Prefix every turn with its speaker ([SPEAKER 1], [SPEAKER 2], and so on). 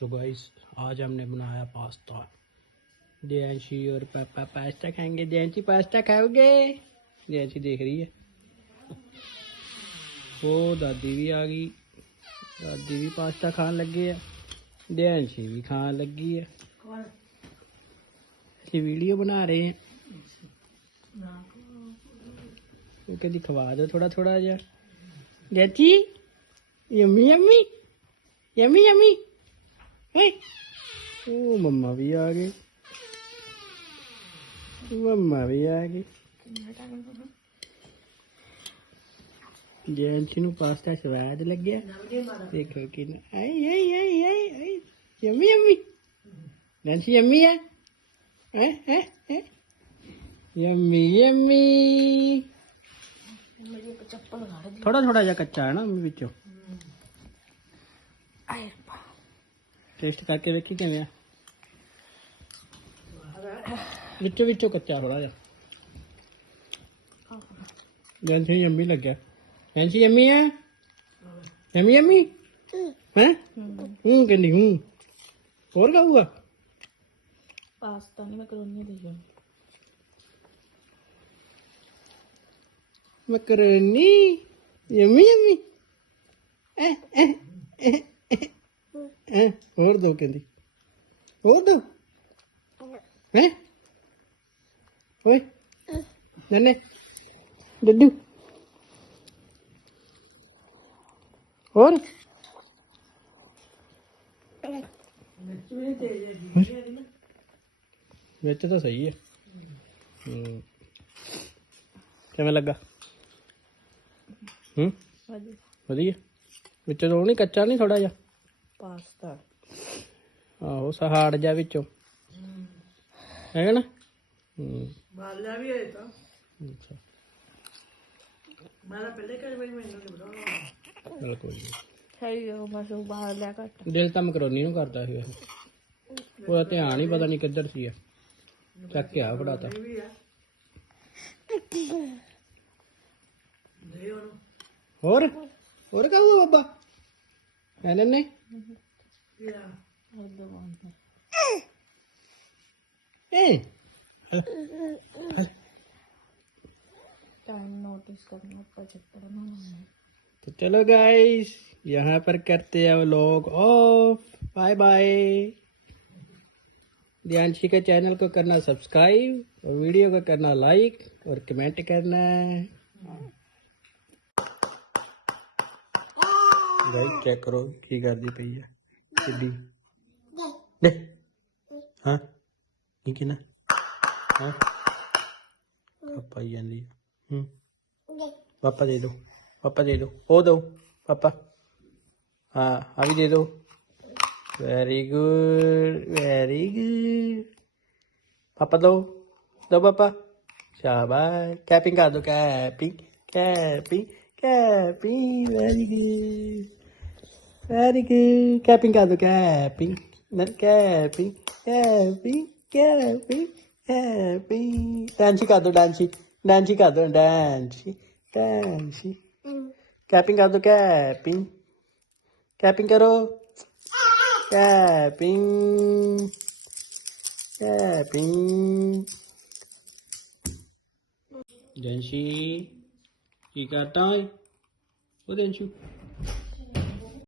[SPEAKER 1] So guys आज हमने बनाया पास्ता। जयंशी और पापा पास्ता खाएँगे। जयंशी पास्ता खाओगे? जयंशी देख रही है। वो दादी भी आ गई। दादी भी पास्ता खान लगी है। जयंशी भी खान लगी है। ये वीडियो बना रहे हैं। क्योंकि दिखवा दो थोड़ा थोड़ा जा। जैची यम्मी यम्मी। Yummy yummy. ਓਏ ਉਹ ਮੰਮਾ ਵੀ ਆ ਗਏ। ਮੰਮਾ ਵੀ ਆ ਗਏ। ਜੈਂਚੀ ਨੂੰ ਪਾਸਤਾ ਸਵਾਦ ਲੱਗਿਆ। ਦੇਖੋ ਕਿ ਆਈ ਆਈ ਆਈ ਆਈ ਆਈ। Yummy yummy. ਜੈਂਚੀ ਯਮੀ ਹੈ ਹੈ ਹੈ ਹੈ? Yummy yummy. ਥੋੜਾ ਥੋੜਾ ਜਿਹਾ ਕੱਚਾ ਹੈ ਨਾ ਵਿੱਚੋਂ। ਟੇਸਟ ਕਰਕੇ ਵੇਖੀ ਕਿਵੇਂ ਆ ਵਿੱਚੋਂ ਵਿੱਚੋਂ ਕੱਚਾ ਥੋੜਾ ਜਿਹਾ ਜੈਂਸੀ ਯੰਮੀ ਲੱਗਿਆ ਜੈਂਸੀ ਯੰਮੀ ਆ ਯੰਮੀ ਯੰਮੀ ਹੈ ਹੂੰ ਕਹਿੰਦੀ ਹੂੰ ਹੋਰ ਖਾਊਗਾ
[SPEAKER 2] ਪਾਸਤਾ ਨਹੀਂ ਮੈਕਰੋਨੀ ਦੇ ਜੋ
[SPEAKER 1] ਮਕਰੋਨੀ ਯੰਮੀ ਯੰਮੀ ਐ ਐ ਐ ਐ ਹੋਰ ਦੋ ਕਹਿੰਦੀ ਹੋਰ ਦੋ ਹੈ ਓਏ ਨੰਨੇ ਡੱਡੂ ਹੋਰ ਵਿੱਚ ਤਾਂ ਸਹੀ ਹੈ ਹੂੰ ਕਿਵੇਂ ਲੱਗਾ ਹੂੰ
[SPEAKER 2] ਵਧੀਆ
[SPEAKER 1] ਵਧੀਆ ਵਿੱਚ ਤੋਂ ਨਹੀਂ ਕੱਚਾ ਨਹੀਂ ਥੋੜਾ ਜਿਹਾ
[SPEAKER 2] ਪਾਸਤਾ।
[SPEAKER 1] ਆਹੋ ਸਹਾੜ ਜਾ ਵਿੱਚੋਂ। ਹੈਗਾ ਨਾ? ਹੂੰ।
[SPEAKER 2] ਬਾਲਿਆ ਵੀ ਹੈ ਤਾਂ।
[SPEAKER 1] ਅੱਛਾ।
[SPEAKER 2] ਮੈਂ ਤਾਂ ਪਹਿਲੇ ਕਦੇ ਮੈਨੂੰ ਨਹੀਂ
[SPEAKER 1] ਚਲ ਕੋਈ ਨੀ।
[SPEAKER 2] ਹੈ ਬਸ ਉਹ ਬਾਹਰ ਲਿਆ ਘੱਟ।
[SPEAKER 1] ਦਿਲ ਤਾਂ ਮਕਰੋਨੀ ਨੂੰ ਕਰਦਾ ਸੀ ਵੈਸੇ। ਉਹਦਾ ਧਿਆਨ ਹੀ ਪਤਾ ਨਹੀਂ ਕਿੱਧਰ ਸੀ ਆ। ਚੱਕ ਕੇ ਆ ਫੜਾਤਾ ਹੋਰ? ਹੋਰ ਕਹੂਗਾ ਬਾਬਾ?
[SPEAKER 2] Yeah. Hey. करना
[SPEAKER 1] तो चलो गाइस यहाँ पर करते हैं लोग ऑफ़ बाय बाय ध्यानशी के चैनल को करना सब्सक्राइब और वीडियो को करना लाइक और कमेंट करना ਗਾਈ ਚੈੱਕ ਕਰੋ ਕੀ ਕਰਦੀ ਪਈ ਆ। ਕਿੱਡੀ? ਲੈ ਹਾਂ? ਕੀ ਕਿਨਾ? ਹਾਂ? ਪਾਪਾ ਹੀ ਜਾਂਦੀ ਆ। ਹੂੰ? ਪਾਪਾ ਦੇ ਦੋ। ਪਾਪਾ ਦੇ ਦੋ। ਉਹ ਦੋ। ਪਾਪਾ। ਹਾਂ ਆ ਵੀ ਦੇ ਦੋ। ਵੈਰੀ ਗੁੱਡ ਵੈਰੀ ਗੁੱਡ ਪਾਪਾ ਦੋ। ਦੋ ਪਾਪਾ। ਸ਼ਾਬਾਸ਼। ਕੈਪਿੰਗ ਕਰ ਦੋ। Capping capping capping very good Very good. Capping kado, capping. Not capping. Capping. Capping. Capping. Dance kado, dance, dance kado, dance, dance. Capping kado, capping. Capping karo. Capping. Capping. Dance. You got time? What didn't you?